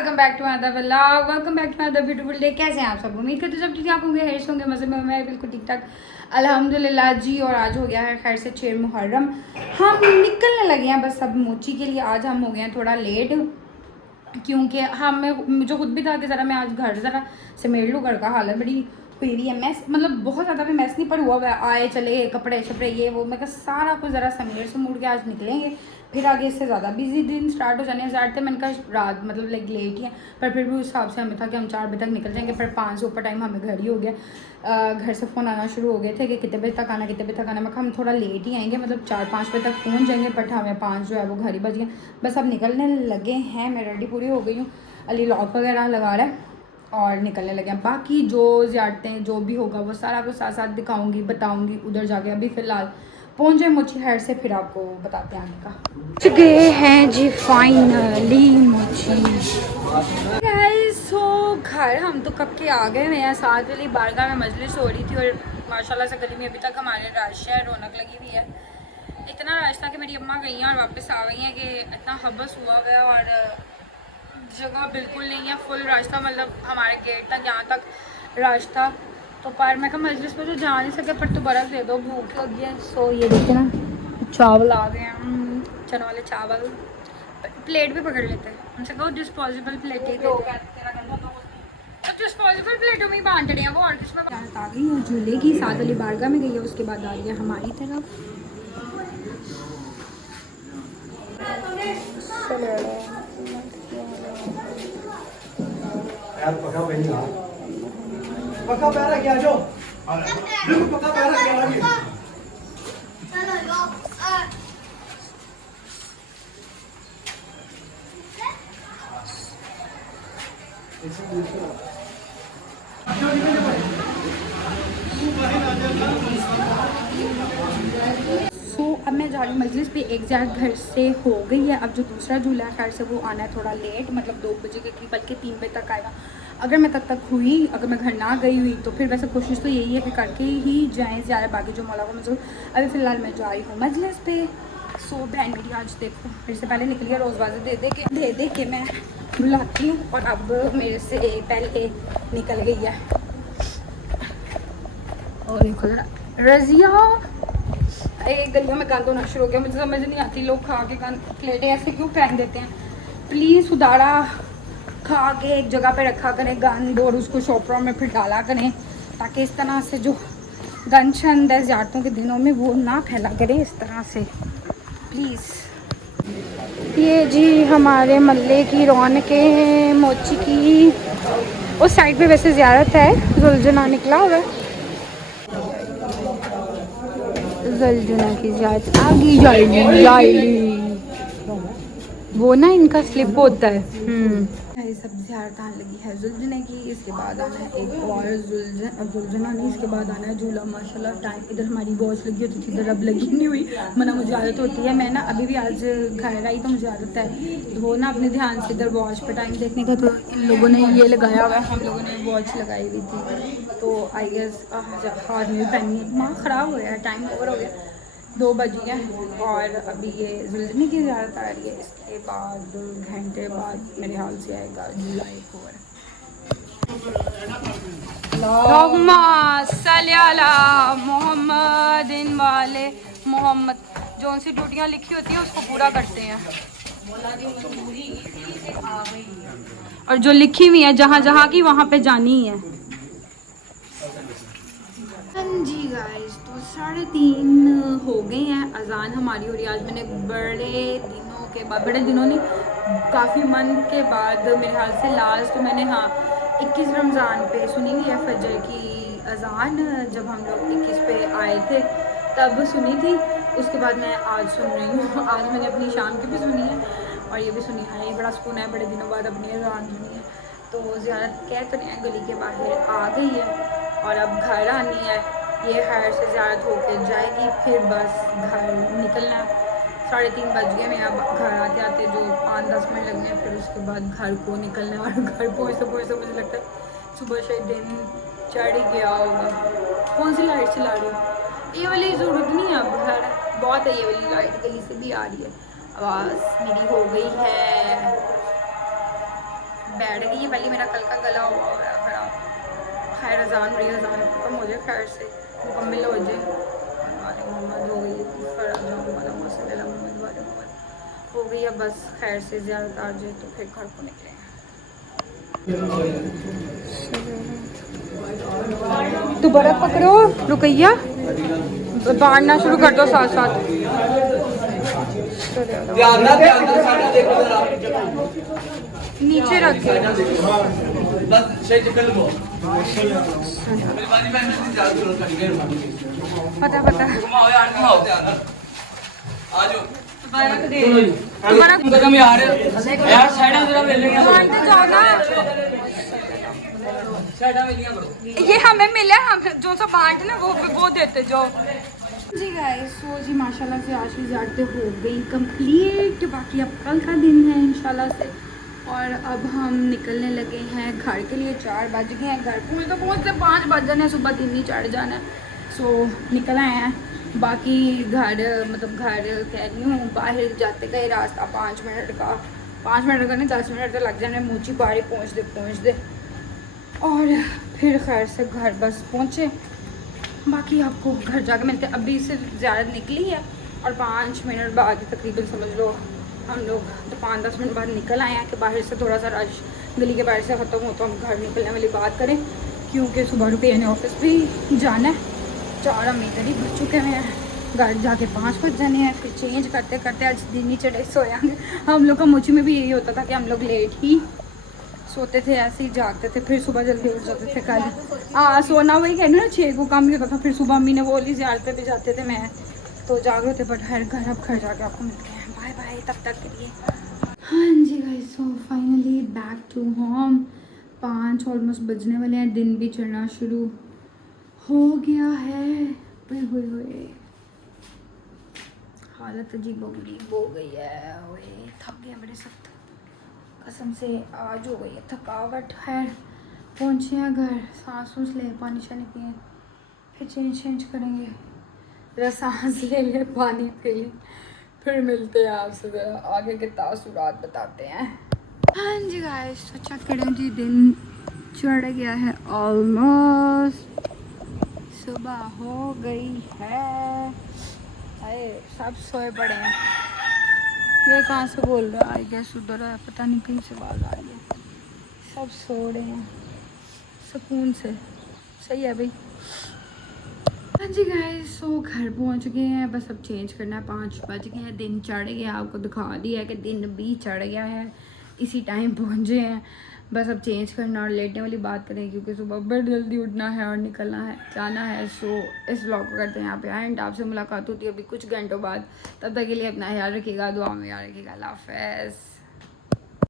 Welcome back to another vlog, welcome back to another beautiful day. कैसे हैं आप सब? उम्मीद करते सब ठीक ठाक होंगे, हेयर्स होंगे, मज़े में। मैं बिल्कुल ठीक ठाक अल्हम्दुलिल्लाह जी। और आज हो गया है खैर से 6 मुहर्रम। हम निकलने लगे हैं बस अब मोची के लिए। आज हम हो गए हैं थोड़ा लेट, क्योंकि हमें मुझे खुद भी था कि ज़रा मैं आज घर ज़रा समेट लूँ। घर का हालत बड़ी हुई हुई है, मैस मतलब बहुत ज़्यादा भी मैस नहीं पर हुआ हुआ है। आए चले कपड़े शपड़े ये वो, मैं कहा सारा कुछ ज़रा समेट से मूड के आज निकलेंगे, फिर आगे इससे ज़्यादा बिजी दिन स्टार्ट हो जाने ज़्यादा थे। मैंने कहा रात मतलब लाइक लेट ही है, पर फिर भी उस हिसाब से हमें था कि हम 4 बजे तक निकल जाएंगे। पर 5 से ऊपर टाइम हमें घर ही हो गया। घर से फ़ोन आना शुरू हो गए थे कि कितने बजे तक आना, कितने बजे तक आना। मैं कहा हम थोड़ा लेट ही आएंगे, मतलब 4-5 बजे तक पहुँच जाएंगे। बट हमें 5 जो है वो घर ही बज गए। बस अब निकलने लगे हैं, मैं रेडी पूरी हो गई हूँ। अली लॉक वगैरह लगा रहा है और निकलने लगे हैं। बाकी जो ज़ियारतें जो भी होगा वो सारा कुछ साथ साथ दिखाऊंगी, बताऊंगी उधर जाके। अभी फ़िलहाल पहुँचे मोची हेड से, फिर आपको बताते हैं आगे का। गए हैं जी फाइनली मोची। सो घर हम तो कब के आ गए हुए हैं। 7 वाली बारगाह में मजलिस हो रही थी और माशाल्लाह से गली में अभी तक हमारे रश है, रौनक लगी हुई है। इतना रश था कि मेरी अम्मा गई हैं और वापस आ गई हैं कि इतना हबस हुआ गया और जगह बिल्कुल नहीं है, फुल रश था। मतलब हमारे गेट तक यहाँ तक रश था। तो पर मैं कहा मजलिस में तो जा नहीं सके, पर तो बर्फ़ दे दो, भूख लगी है। सो ये देखिए ना, चावल आ गए हैं, चने वाले चावल। प्लेट भी पकड़ लेते हैं, उनसे कहो डिस्पोजेबल प्लेट ही दो। अब डिस्पोजेबल प्लेटों में ही बांट रहे हैं वो, और किसमें आ गई है झूले की। 7 वाली बारगाह में गई है, उसके बाद आ रही है हमारी तरफ। यार पका पहनी हां पका पैरा क्या जो बिल्कुल पका पैरा क्या आगे चलो लो अब मैं जा रही हूँ मजलिस पे। एक ज़्यादा घर से हो गई है। अब जो दूसरा झूला है खैर से वो आना है थोड़ा लेट, मतलब 2 बजे के करीब, बल्कि 3 बजे तक आएगा। अगर मैं तब तक हुई, अगर मैं घर ना गई हुई तो फिर वैसे कोशिश तो यही है कि करके ही जाएँ ज़्यादा। बाकी जो मौला को मंजूर। अभी फ़िलहाल मैं जा रही हूँ मजलिस पे। सो बहन मेरी आज देखो मेरे से पहले निकली है, रोज़बाज़ी दे दे के मैं बुलाती हूँ और अब मेरे से पहले निकल गई है। और देखो रज़िया, एक गलियों में गंद होना शुरू हो गया। मुझे समझ नहीं आती लोग खा के गंद प्लेटें ऐसे क्यों फेंक देते हैं। प्लीज़ सुधारा खा के एक जगह पे रखा करें गंद और उसको शॉपरों में फिर डाला करें, ताकि इस तरह से जो गंद शंद है ज़्यारतों के दिनों में वो ना फैला करें इस तरह से प्लीज़। ये जी हमारे मल्ले की रौनकें मोची की। उस साइड पे वैसे ज़ियारत है, जुलझुना निकला होगा, जुलझुना की ज़ियारत आगे जाएगी। वो ना इनका स्लिप होता है। ये सब ज़ियारत आने लगी है जुलझुने की। इसके बाद आना है एक और जुलझुना नहीं, इसके बाद आना है झूला। माशाल्लाह टाइम इधर हमारी वॉच लगी होती थी, इधर अब लगी नहीं हुई, मना मुझे आदत होती है। मैं ना अभी भी आज घर आई तो मुझे आदत है तो वो ना अपने ध्यान से इधर वॉच पर टाइम देखने का, तो इन लोगों ने ये लगाया हुआ है, हम लोगों ने वॉच लगाई हुई थी। तो आई गेस हाथ में भी पहनी है, दिमाग ख़राब हो गया, टाइम ओवर हो गया, 2 बज गए और अभी ये जुलझुने की ज़ियारत आ रही है। इसके बाद घंटे बाद मेरे हाल से आएगा झूला एक और। मोहम्मद इन वाले मोहम्मद, जो उनसी ड्यूटियाँ लिखी होती हैं उसको पूरा करते हैं, और जो लिखी हुई है जहाँ जहाँ की वहाँ पे जानी है। हाँ जी गाइस, तो 3:30 हो गए हैं, अजान हमारी हो रही है। आज मैंने बड़े दिनों नहीं, काफ़ी मंथ के बाद मेरे ख्याल से लास्ट मैंने 21 रमज़ान पे सुनी हुई है फजर की अजान। जब हम लोग 21 पे आए थे तब सुनी थी, उसके बाद मैं आज सुन रही हूँ। आज मैंने अपनी शाम की भी सुनी है और ये भी सुनी है। ये बड़ा सुकून है, बड़े दिनों बाद अपनी अजान सुनी है। तो ज़ियारत कह तो नहीं, गली के बाहर आ गई है और अब घर आनी है। ये खैर से ज़्यारत होकर जाएगी, फिर बस घर निकलना। 3:30 बज गए। मैं अब घर आते आते जो 5-10 मिनट लगने हैं, फिर उसके बाद घर को निकलने और घर पहुँचते मुझे लगता है सुबह से दिन चढ़ ही गया होगा। कौन सी लाइट चला रही हूँ? ये वाली ज़रूरत नहीं है, अब घर बहुत है। ये वाली लाइट गली से भी आ रही है। आवाज़ मेरी हो गई है बैठ गई। ये पहले मेरा कल का गला हुआ हो रहा है खराब। खैर अजान बड़ी अजान खत्म हो जाए, खैर से मुकम्मल हो जाए। मोहम्मद हो गई, हो गई अब बस खैर से ज़्यादा आ जाए तो फिर घर को निकले। दोबारा पकड़ो रुकैया, बाढ़ना शुरू कर दो साथ साथ। नीचे रख पता पता ये हमें मिले, हम जो सा बांट ना वो देते जो। जी गाइस, सो जी माशाल्लाह से आज की ज़ियारतें हो गई कंप्लीट। बाकी अब कल का दिन है इंशाल्लाह से, और अब हम निकलने लगे हैं घर के लिए। 4 बज गए हैं, घर पहुँचते 5 बज जाने, सुबह 3 ही चढ़ जाना है। सो निकल आए हैं। बाकी घर मतलब घर कह रही हूँ, बाहर जाते गए रास्ता 5 मिनट का, 5 मिनट का नहीं 10 मिनट तो लग जाने, मूची पहाड़ी पहुँच दे और फिर खैर से घर बस पहुँचे। बाकी आपको घर जाके मिलते हैं। अभी से ज़्यादा निकली है और 5 मिनट बाद तकरीबन समझ लो हम लोग तो 5-10 मिनट बाद निकल आए हैं कि बाहर से थोड़ा सा रश गली के बाहर से ख़त्म हो तो हम घर निकलने वाली बात करें, क्योंकि सुबह रुपये ने ऑफिस भी जाना है। 4 हम इधर ही बज चुके हुए हैं, घर जाके 5 बज जाने हैं। फिर चेंज करते करते आज दिन ही चढ़े सोएंगे। हम लोग का मुझे में भी यही होता था कि हम लोग लेट ही सोते थे, ऐसे ही जागते थे, फिर सुबह जल्दी उठ जाते थे। कल हाँ सोना वही कहना ना 6 को काम नहीं होता था। फिर सुबह अम्मी ने बोली ज़ियारत पे जाते थे, मैं तो जाग रहे थे। बट हर घर अब घर जाके आपको मिलते हैं। बाय बाय तब तक के लिए। हाँ जी guys, so finally back to home. 5 almost बजने वाले हैं, दिन भी चढ़ना शुरू हो गया है। हुए हालत अजीब हो गई है, थक गए बड़े सख्त कसम से। आज हो गई है थकावट। खैर पहुँचे हैं घर, सांस ले, पानी शानी पिए, फिर चेंज करेंगे, जरा सांस ले ले, पानी पी ले, फिर मिलते हैं आपसे, ज़रा आगे के तासुरात बताते हैं। हाँ जी गाइस, अच्छा करें जी, दिन चढ़ गया है, ऑलमोस्ट सुबह हो गई है। अरे सब सोए पड़े हैं। ये कहाँ से बोल रहा है? आई गेस उधर है, पता नहीं कहीं से आवाज़ आ रही है। सब सो रहे हैं सुकून से, सही है भाई। हाँ जी गाइस, सो घर पहुंच गए हैं, बस अब चेंज करना है। 5 बज गए हैं, दिन चढ़ गया, आपको दिखा दिया कि दिन भी चढ़ गया है, इसी टाइम पहुंचे हैं। बस अब चेंज करना और लेटने वाली बात करें, क्योंकि सुबह बड़ी जल्दी उठना है और निकलना है, जाना है। सो इस व्लॉग को करते हैं यहाँ पे एंड। आपसे मुलाकात होती है अभी कुछ घंटों बाद, तब तक के लिए अपना ख्याल रखिएगा, दुआ में याद रखिएगा। अल्लाह हाफ़िज़।